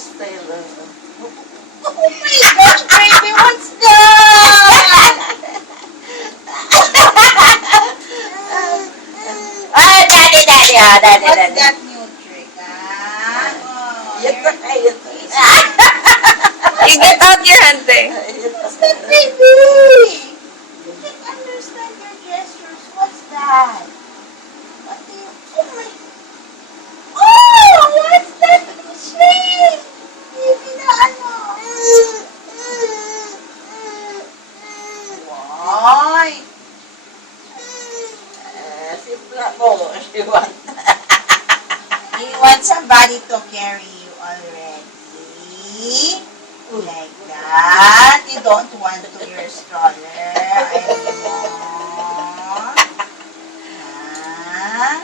style. Oh my gosh, baby, what's that? Ay, daddy. What's that new trick, ah? Oh, Ito. You get out your hand, eh. what's that, baby? I can't understand your gestures. What's that? What do you... Oh my... Oh! What's that shape? Baby na ano? Why? Simpla mo. She want. You want somebody to carry you already? Like that? You don't want to your stroller anymore? Huh?